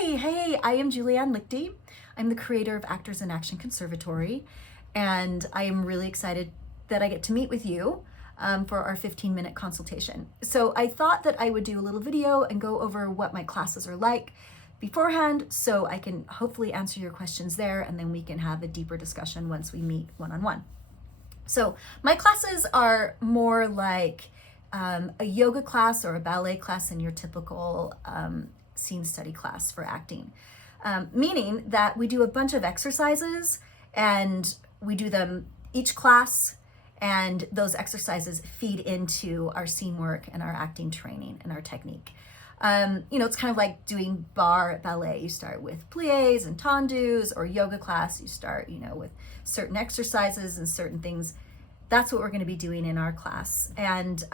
Hey, I am Julianne Liechty. I'm the creator of Actors in Action Conservatory, and I am really excited that I get to meet with you for our 15-minute consultation. So I thought that I would do a little video and go over what my classes are like beforehand, so I can hopefully answer your questions there, and then we can have a deeper discussion once we meet one-on-one. So my classes are more like a yoga class or a ballet class in your typical scene study class for acting, meaning that we do a bunch of exercises and we do them each class, and those exercises feed into our scene work and our acting training and our technique. It's kind of like doing bar at ballet. You start with pliés and tendus, or yoga class, you start, with certain exercises and certain things. That's what we're going to be doing in our class. And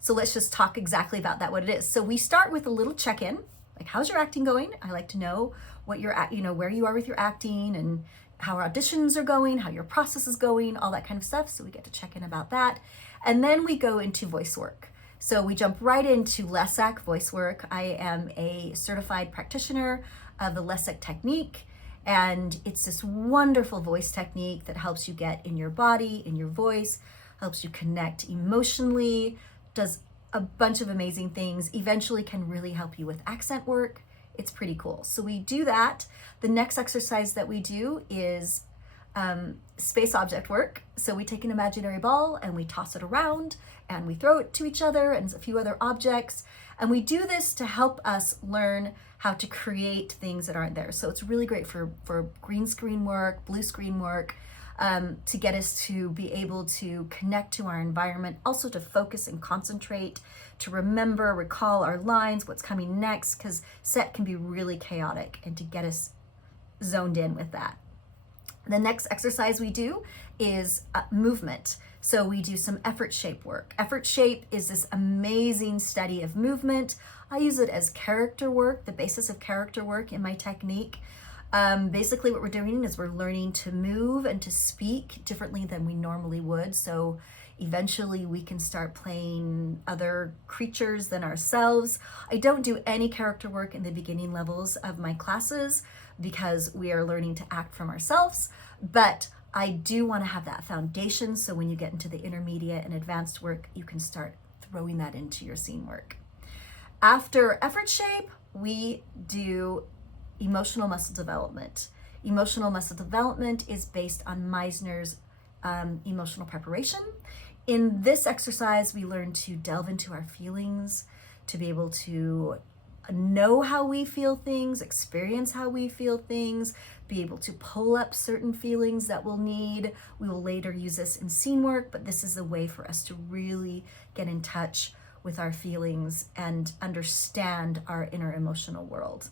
so let's just talk exactly about that, what it is. So we start with a little check-in, like how's your acting going? I like to know what you're at, where you are with your acting and how auditions are going, how your process is going, all that kind of stuff. So we get to check in about that. And then we go into voice work. So we jump right into AIAC voice work. I am a certified practitioner of the AIAC technique, and it's this wonderful voice technique that helps you get in your body, in your voice, helps you connect emotionally, does a bunch of amazing things, eventually can really help you with accent work. It's pretty cool. So we do that. The next exercise that we do is space object work. So we take an imaginary ball and we toss it around and we throw it to each other and a few other objects. And we do this to help us learn how to create things that aren't there. So it's really great for green screen work, blue screen work, to get us to be able to connect to our environment, also to focus and concentrate, to remember, recall our lines, what's coming next, because set can be really chaotic, and to get us zoned in with that. The next exercise we do is movement. So we do some effort shape work. Effort shape is this amazing study of movement. I use it as character work, the basis of character work in my technique. Basically what we're doing is we're learning to move and to speak differently than we normally would. So eventually we can start playing other creatures than ourselves. I don't do any character work in the beginning levels of my classes because we are learning to act from ourselves, but I do want to have that foundation, so when you get into the intermediate and advanced work, you can start throwing that into your scene work. After effort shape, we do emotional muscle development. Emotional muscle development is based on Meisner's emotional preparation. In this exercise, we learn to delve into our feelings, to be able to know how we feel things, experience how we feel things, be able to pull up certain feelings that we'll need. We will later use this in scene work, but this is a way for us to really get in touch with our feelings and understand our inner emotional world.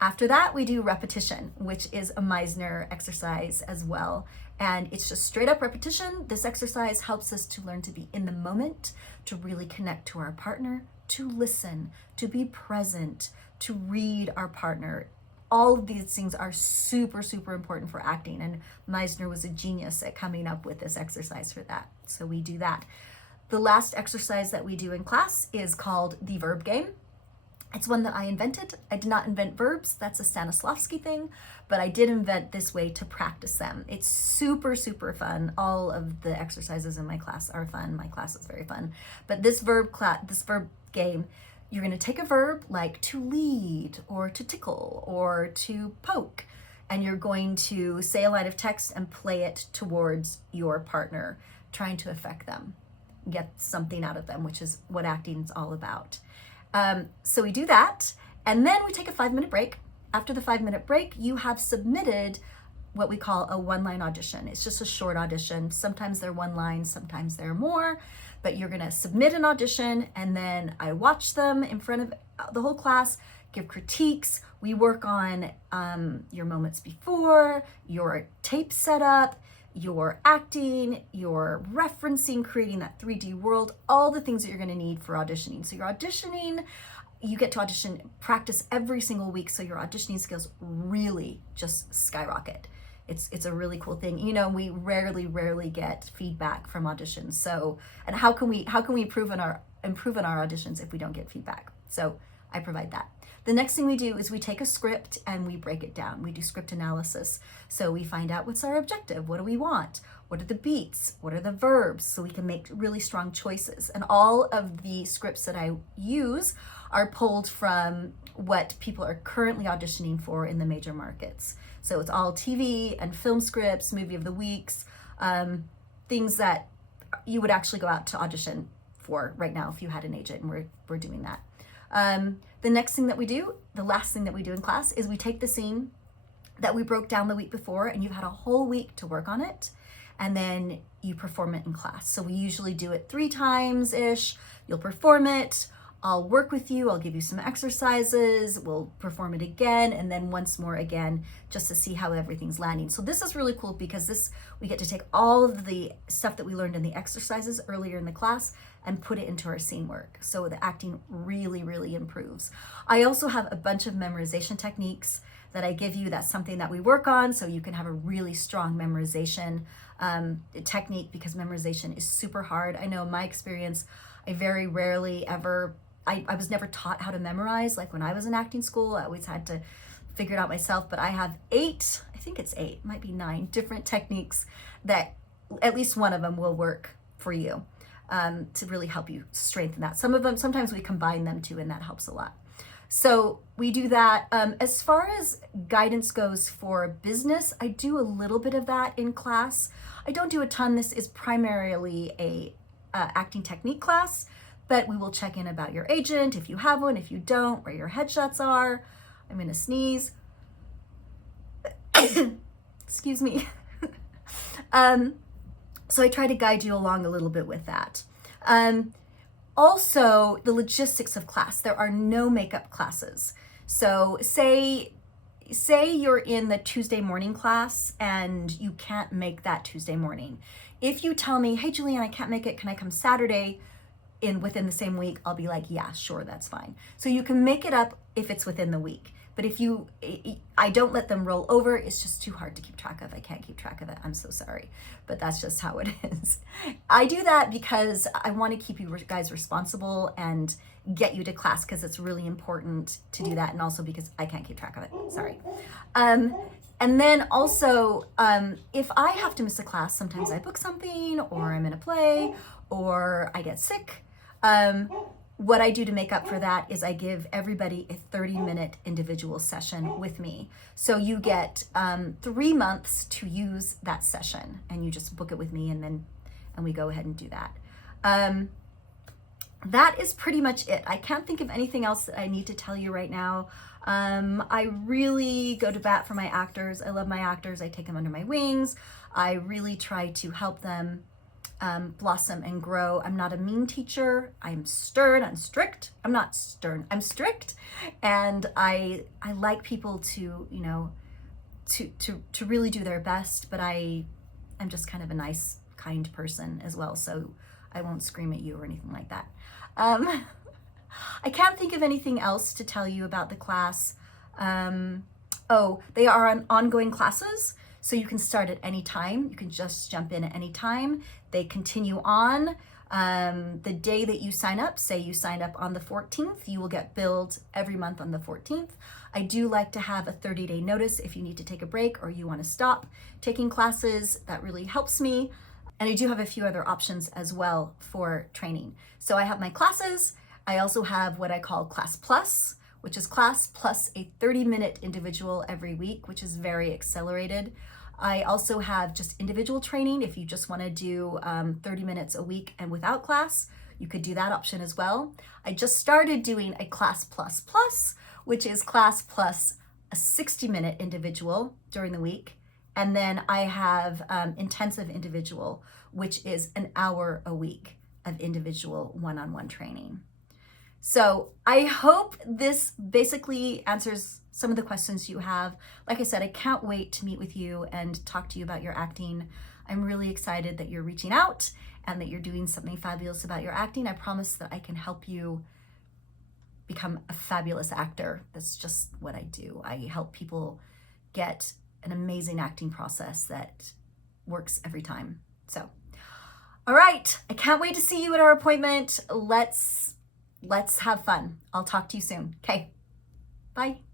After that, we do repetition, which is a Meisner exercise as well. And it's just straight up repetition. This exercise helps us to learn to be in the moment, to really connect to our partner, to listen, to be present, to read our partner. All of these things are super, super important for acting. And Meisner was a genius at coming up with this exercise for that. So we do that. The last exercise that we do in class is called the verb game. It's one that I invented. I did not invent verbs. That's a Stanislavski thing, but I did invent this way to practice them. It's super, super fun. All of the exercises in my class are fun. My class is very fun. But this verb game, you're going to take a verb like to lead or to tickle or to poke, and you're going to say a line of text and play it towards your partner, trying to affect them, get something out of them, which is what acting is all about. So we do that, and then we take a 5-minute break. After the 5-minute break, you have submitted what we call a one-line audition. It's just a short audition. Sometimes they're one line, sometimes they're more, but you're gonna submit an audition, and then I watch them in front of the whole class, give critiques. We work on your moments before, your tape setup, your acting, your referencing, creating that 3D world, all the things that you're going to need for auditioning. So you're auditioning, you get to audition, practice every single week, so your auditioning skills really just skyrocket. It's a really cool thing. We rarely get feedback from auditions. So, and how can we improve on our auditions if we don't get feedback? So I provide that. The next thing we do is we take a script and we break it down. We do script analysis. So we find out what's our objective, what do we want, what are the beats, what are the verbs, so we can make really strong choices. And all of the scripts that I use are pulled from what people are currently auditioning for in the major markets. So it's all TV and film scripts, movie of the weeks, things that you would actually go out to audition for right now if you had an agent, and we're doing that. The next thing that we do, the last thing that we do in class, is we take the scene that we broke down the week before, and you've had a whole week to work on it, and then you perform it in class. So we usually do it 3 times-ish. You'll perform it, I'll work with you, I'll give you some exercises, we'll perform it again, and then once more again, just to see how everything's landing. So this is really cool because we get to take all of the stuff that we learned in the exercises earlier in the class and put it into our scene work. So the acting really, really improves. I also have a bunch of memorization techniques that I give you. That's something that we work on, so you can have a really strong memorization technique, because memorization is super hard. I know in my experience, I very rarely ever, I was never taught how to memorize. Like when I was in acting school, I always had to figure it out myself, but I have 8, I think it's 8, might be 9 different techniques that at least one of them will work for you to really help you strengthen that. Sometimes we combine them too, and that helps a lot. So we do that. As far as guidance goes for business, I do a little bit of that in class. I don't do a ton. This is primarily a acting technique class, but we will check in about your agent, if you have one, if you don't, where your headshots are. I'm gonna sneeze. Excuse me. So I try to guide you along a little bit with that. Also, the logistics of class. There are no makeup classes. So say you're in the Tuesday morning class and you can't make that Tuesday morning. If you tell me, hey, Julianne, I can't make it, can I come Saturday within the same week? I'll be like, yeah, sure, that's fine. So you can make it up if it's within the week. But I don't let them roll over. It's just too hard to keep track of. I can't keep track of it. I'm so sorry, but that's just how it is. I do that because I want to keep you guys responsible and get you to class, because it's really important to do that. And also because I can't keep track of it. Sorry. And then also, if I have to miss a class, sometimes I book something, or I'm in a play, or I get sick. What I do to make up for that is I give everybody a 30-minute individual session with me. So you get 3 months to use that session, and you just book it with me, and we go ahead and do that. That is pretty much it. I can't think of anything else that I need to tell you right now. I really go to bat for my actors. I love my actors. I take them under my wings. I really try to help them blossom and grow. I'm not a mean teacher. I'm stern. I'm strict. I'm not stern. I'm strict. And I like people to, to really do their best, but I'm just kind of a nice, kind person as well. So I won't scream at you or anything like that. I can't think of anything else to tell you about the class. They are on ongoing classes. So you can start at any time. You can just jump in at any time. They continue on. The day that you sign up, say you sign up on the 14th, you will get billed every month on the 14th. I do like to have a 30-day notice if you need to take a break or you want to stop taking classes. That really helps me. And I do have a few other options as well for training. So I have my classes. I also have what I call Class Plus, which is class plus a 30-minute individual every week, which is very accelerated. I also have just individual training. If you just want to do 30 minutes a week and without class, you could do that option as well. I just started doing a Class Plus Plus, which is class plus a 60-minute individual during the week. And then I have intensive individual, which is an hour a week of individual one-on-one training. So I hope this basically answers some of the questions you have. Like I said, I can't wait to meet with you and talk to you about your acting. I'm really excited that you're reaching out and that you're doing something fabulous about your acting. I promise that I can help you become a fabulous actor. That's just what I do. I help people get an amazing acting process that works every time. So, all right, I can't wait to see you at our appointment. Let's have fun. I'll talk to you soon. Okay. Bye.